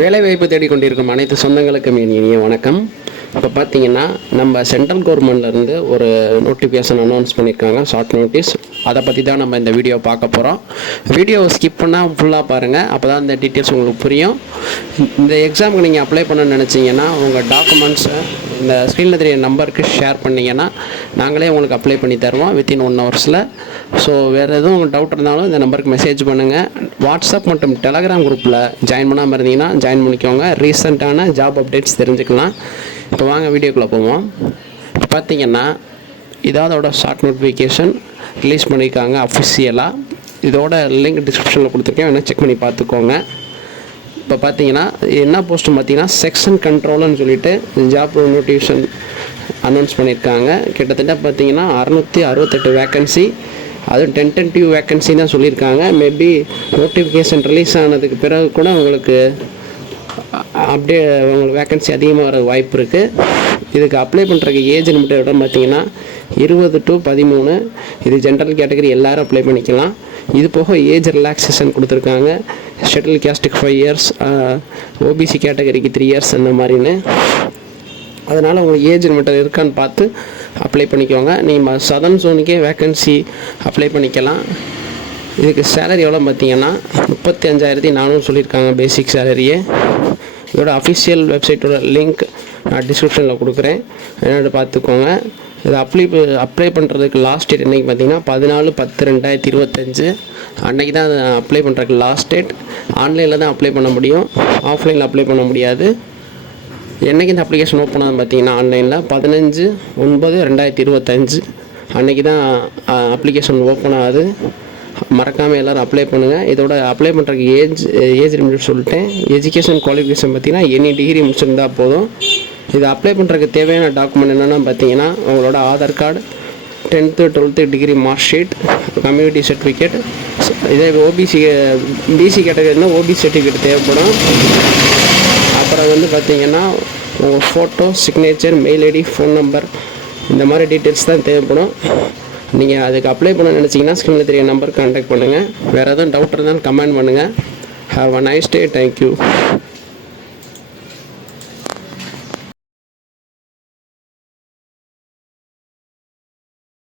வேலைவாய்ப்பு தேடிக்கொண்டிருக்கும் அனைத்து சொந்தங்களுக்கும் இனிய வணக்கம். இப்போ பார்த்தீங்கன்னா நம்ம சென்ட்ரல் கவர்மெண்ட்லேருந்து ஒரு நோட்டிஃபிகேஷன் அனௌன்ஸ் பண்ணியிருக்காங்க, ஷார்ட் நோட்டீஸ். அதை பற்றி தான் நம்ம இந்த வீடியோ பார்க்க போகிறோம். வீடியோவை ஸ்கிப் பண்ணால் ஃபுல்லாக பாருங்கள், அப்போ தான் இந்த டீட்டெயில்ஸ் உங்களுக்கு புரியும். இந்த எக்ஸாமுக்கு நீங்கள் அப்ளை பண்ணணும்னு நினச்சிங்கன்னா உங்கள் டாக்குமெண்ட்ஸை இந்த ஸ்க்ரீனில் தெரிய நம்பருக்கு ஷேர் பண்ணிங்கன்னா நாங்களே உங்களுக்கு அப்ளை பண்ணி தருவோம் வித்தின் 1 ஹவர்ஸில். ஸோ வேறு எதுவும் உங்களுக்கு டவுட் இருந்தாலும் இந்த நம்பருக்கு மெசேஜ் பண்ணுங்கள். வாட்ஸ்அப் மற்றும் டெலகிராம் குரூப்பில் ஜாயின் பண்ணாமல் இருந்தீங்கன்னா ஜாயின் பண்ணிக்கோங்க. ரீசெண்டான ஜாப் அப்டேட்ஸ் தெரிஞ்சுக்கலாம். இப்போ வாங்க வீடியோக்குள்ளே போவோம். இப்போ பார்த்தீங்கன்னா இதோட ஷார்ட் நோட்டிஃபிகேஷன் ரிலீஸ் பண்ணியிருக்காங்க அஃபிஷியலாக. இதோட லிங்க் டிஸ்கிரிப்ஷனில் கொடுத்துருக்கேன், வேணால் செக் பண்ணி பார்த்துக்கோங்க. இப்போ பார்த்தீங்கன்னா என்ன போஸ்ட்டுன்னு பார்த்தீங்கன்னா செக்ஷன் கண்ட்ரோல்னு சொல்லிட்டு ஜாப் நோட்டிஃபிகேஷன் அனௌன்ஸ் பண்ணியிருக்காங்க. கிட்டத்தட்ட பார்த்தீங்கன்னா 668 வேக்கன்சி, அதுவும் டென்டேட்டிவ் வேக்கன்சி தான் சொல்லியிருக்காங்க. மேபி நோட்டிஃபிகேஷன் ரிலீஸ் ஆனதுக்கு பிறகு கூட உங்களுக்கு உங்களுக்கு வேக்கன்சி அதிகமாக வர வாய்ப்பு இருக்குது. இதுக்கு அப்ளை பண்ணுறதுக்கு ஏஜ் லிமிட் இடம் பார்த்தீங்கன்னா 20 to 13. இது ஜென்ரல் கேட்டகரி எல்லோரும் அப்ளை பண்ணிக்கலாம். இது போக ஏஜ் ரிலாக்ஸேஷன் கொடுத்துருக்காங்க. ஷெட்யூல் கேஸ்ட்டுக்கு 5 years, ஓபிசி கேட்டகரிக்கு 3 years அந்த மாதிரின்னு. அதனால் உங்களுக்கு ஏஜ் லிமிட் இருக்கான்னு பார்த்து அப்ளை பண்ணிக்கோங்க. நீங்கள் சதர்ன் ஜோனுக்கே வேக்கன்சி அப்ளை பண்ணிக்கலாம். இதுக்கு சேலரி எவ்வளோ பார்த்தீங்கன்னா 35,400 சொல்லியிருக்காங்க பேசிக் சேலரியே. இதோட அஃபிஷியல் வெப்சைட்டோட லிங்க் நான் டிஸ்கிரிப்ஷனில் கொடுக்குறேன், என்னோட பார்த்துக்கோங்க. இது அப்ளை பண்ணுறதுக்கு லாஸ்ட் டேட் என்றைக்கு பார்த்தீங்கன்னா 14/10/2025 அன்றைக்கி தான் அப்ளை பண்ணுறதுக்கு லாஸ்ட் டேட். ஆன்லைனில் தான் அப்ளை பண்ண முடியும், ஆஃப்லைனில் அப்ளை பண்ண முடியாது. என்றைக்கு இந்த அப்ளிகேஷன் ஓப்பன் ஆகுது பார்த்தீங்கன்னா ஆன்லைனில் 15/9/2025 அன்றைக்கி தான் அப்ளிகேஷன் ஓப்பன் ஆகுது. மறக்காமல் எல்லோரும் அப்ளை பண்ணுங்கள். இதோட அப்ளை பண்ணுறதுக்கு ஏஜ் லிமிட் சொல்லிட்டேன். எஜுகேஷன் குவாலிஃபிகேஷன் பார்த்தீங்கன்னா எனி டிகிரி முடிச்சிருந்தா போதும். இது அப்ளை பண்ணுறதுக்கு தேவையான டாக்குமெண்ட் என்னென்னு பார்த்தீங்கன்னா உங்களோட Aadhaar card, 10th 12th degree mark sheet, community certificate. இதே பிசி கேட்டகரினா ஓபிசி சர்டிஃபிகேட் தேவைப்படும். அப்புறம் பார்த்தீங்கன்னா உங்கள் photo, signature, mail ID, phone number, இந்த மாதிரி டீட்டெயில்ஸ் தான் தேவைப்படும். நீங்கள் அதுக்கு அப்ளை பண்ண நினச்சிங்கன்னா ஸ்க்ரீனில் தெரிய நம்பர் கான்டாக்ட் பண்ணுங்கள். வேறு எதுவும் டவுட் இருந்தாலும் கமெண்ட் பண்ணுங்கள். Have a nice day. Thank you.